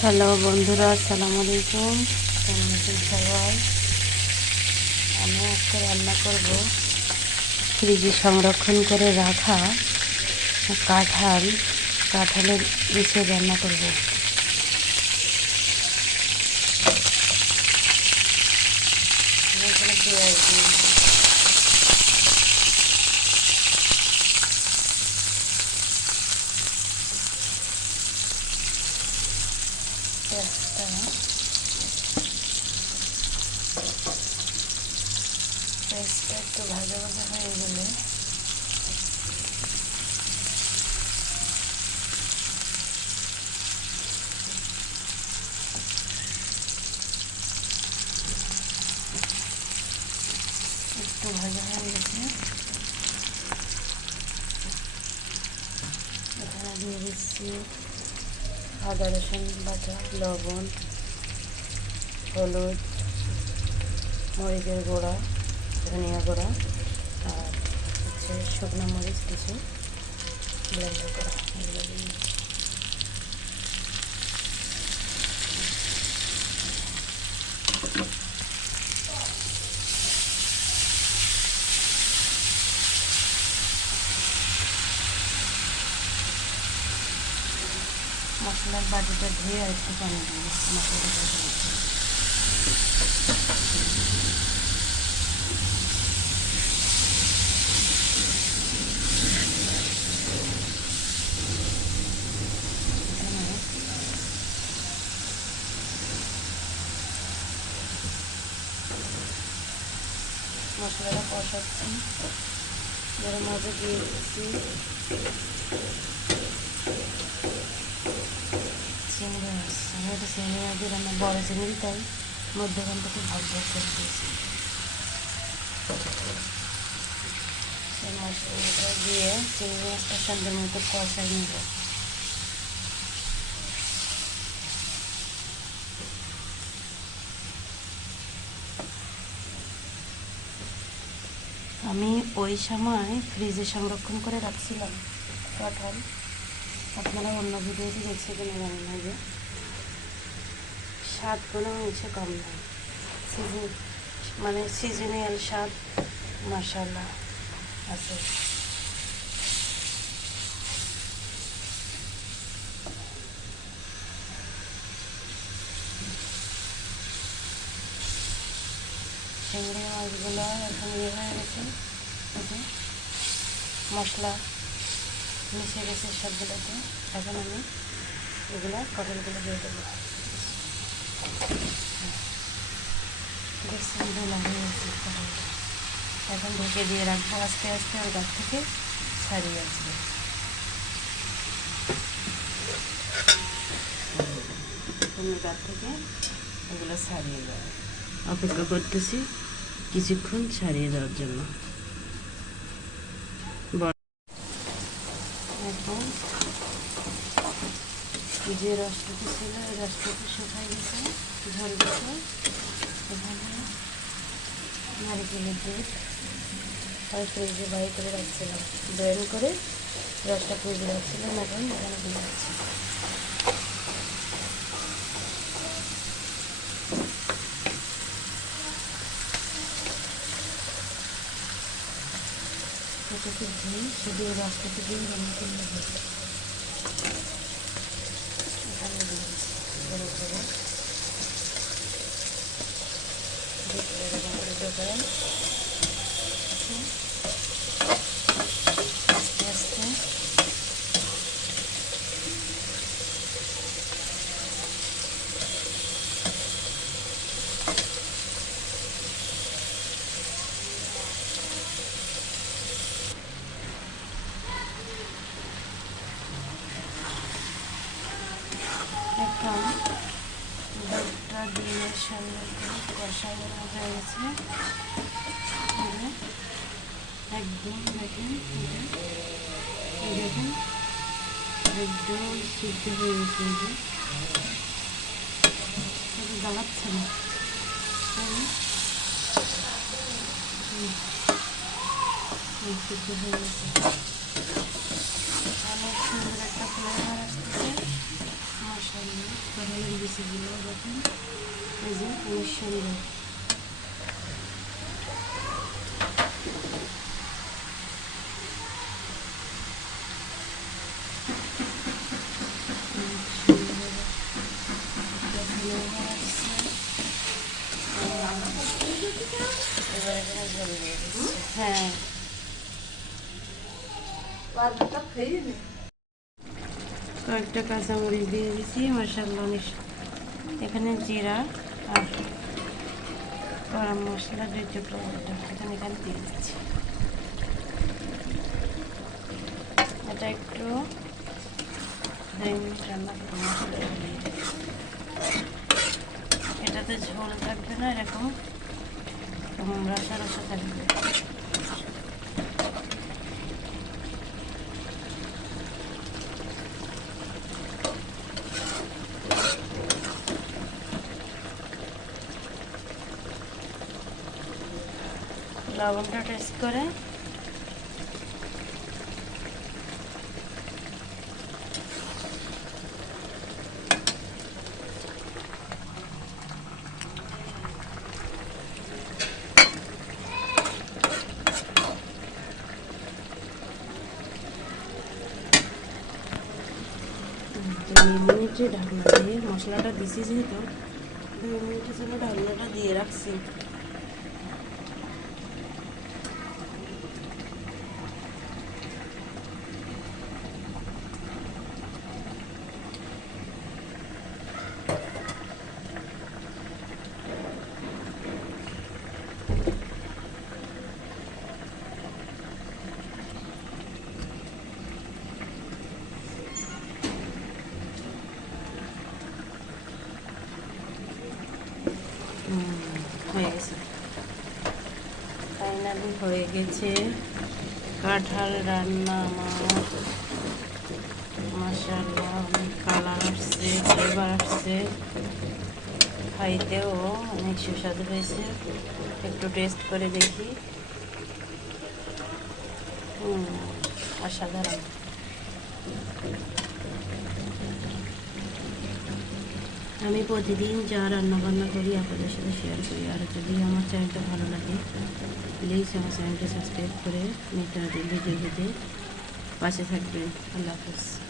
Hello বন্ধুরা, আসসালামু আলাইকুম। কেমন আছেন সবাই? আমি আজকে রান্না করব ফ্রিজে সংরক্ষণ করে রাখা কাঁঠাল। কাঁঠালের ইসে রান্না করব। পেঁয়াজ। পেঁয়াজটা পেঁয়াজটা একটু ভাজা ভাজা হয়ে গেলে একটু ভাজা হয়ে গেছে এখানে দিয়ে দিচ্ছি আদা রসুন বাটা, লবণ, হলুদ, মরিচের গুঁড়া, ধনিয়া গুঁড়া, আর হচ্ছে শুকনো মরিচ কিছু ব্লেন্ডার করা। এগুলো দিয়ে মশলার বাটিটা ধুয়ে আর একটু পানি দিয়ে মশলাটা মশলাটা কষাচ্ছি গরম মধ্যে দিয়ে দিচ্ছি চিংড়ি মাছ আমি তো চিংড়ি মাছ দিয়ে রান্না বড় চিংড়ি তাই মধ্যখান থেকে ভাগ ভাগ করে দিয়েছি। সেই চিংড়ি মাছটা সুন্দর মতো কষাই নেব। আমি ওই সময় ফ্রিজে সংরক্ষণ করে রাখছিলাম। কাঁঠাল আপনারা অন্য ভিডিওতে দেখছে কিনা জানি না যে স্বাদ কোনো অংশে কম নয় সিজন মানে সিজনাল স্বাদ মশালা আছে। চিংড়ি মাছগুলো এখন ইয়ে হয়ে গেছে। মশলা মিশে গেছে সবগুলোতে। এখন আমি এগুলো পটলগুলো দিয়ে দেবো। দেখছি ধুলা গেছে পটলটা এখন ঢেকে দিয়ে রাখব। আস্তে আস্তে ওর গাছ থেকে ছাড়িয়ে আসবে। ওর গাছ থেকে এগুলো ছাড়িয়ে যাবে অপেক্ষা করতেছি কিছুক্ষণ ছাড়িয়ে দেওয়ার জন্য এখন যে রসটুকু ছিল ওই রসটুকু শুকাই গেছে? ঝরে গেছে এখানে নারিকেলের দুধ আমি ফ্রিজে বাড়ি করে রাখছিলাম ব্লেন্ড করে রসটা ফ্রিজে রাখছিলাম এখন এখানে দিয়ে দিচ্ছি এটাকে দিয়ে শুধু রসটাকে দিয়ে রান্না করলে হবে এখানে দিয়ে দিচ্ছি করে করে দেখলে এরকম করে ঢোকায় আস্তে আস্তে এখন দুধটা দিয়ে সুন্দর করে কষানো হয়ে গেছে এবার একদম দেখেন এটা এই দেখেন একদম সিদ্ধ হয়ে গেছে এই যে এটা দাঁড়াচ্ছে না তাই না? হুম। এই সিদ্ধ হয়ে গেছে অনেক সুন্দর একটা ফ্লেভার আসতেছে মশলা কাঁঠালের বিচিগুলো দেখুন এই যে অনেক সুন্দর অনেক সুন্দর একটা ফ্লেভার আসছে। এবার এখানে ঝোল দিয়ে দিচ্ছি হ্যাঁ কয়েকটা কাঁচামরিচ দিয়ে দিচ্ছি মশাল্লা অনেক এখানে জিরা আর গরম মশলা দুই টুকরো এখানে এখানে দিয়ে দিচ্ছি। এটা একটু রান্না করে মশলা এটাতে ঝোল থাকবে না, এরকম রসা রসা থাকবে লবণটা টেস্ট করে। ঢাকনা দিয়ে মশলাটা দিছি যেহেতু দুই মিনিটের জন্য ঢাকনাটা দিয়ে রাখছি হুম, হয়ে গেছে ফাইনালি হয়ে গেছে। কাঁঠাল রান্না আমার। মাসাল্লাহ অনেক কালার আসছে ফ্লেভার আসছে। খাইতেও অনেক সুস্বাদু হয়েছে। একটু টেস্ট করে দেখি। অসাধারণ। আমি প্রতিদিন যা রান্নাবান্না করি, আপনাদের সাথে শেয়ার করি আর যদি আমার চ্যানেলটা ভালো লাগে প্লিজ আমার চ্যানেলটা সাবস্ক্রাইব করে পেতে পাশে থাকবেন। আল্লাহ হাফিজ।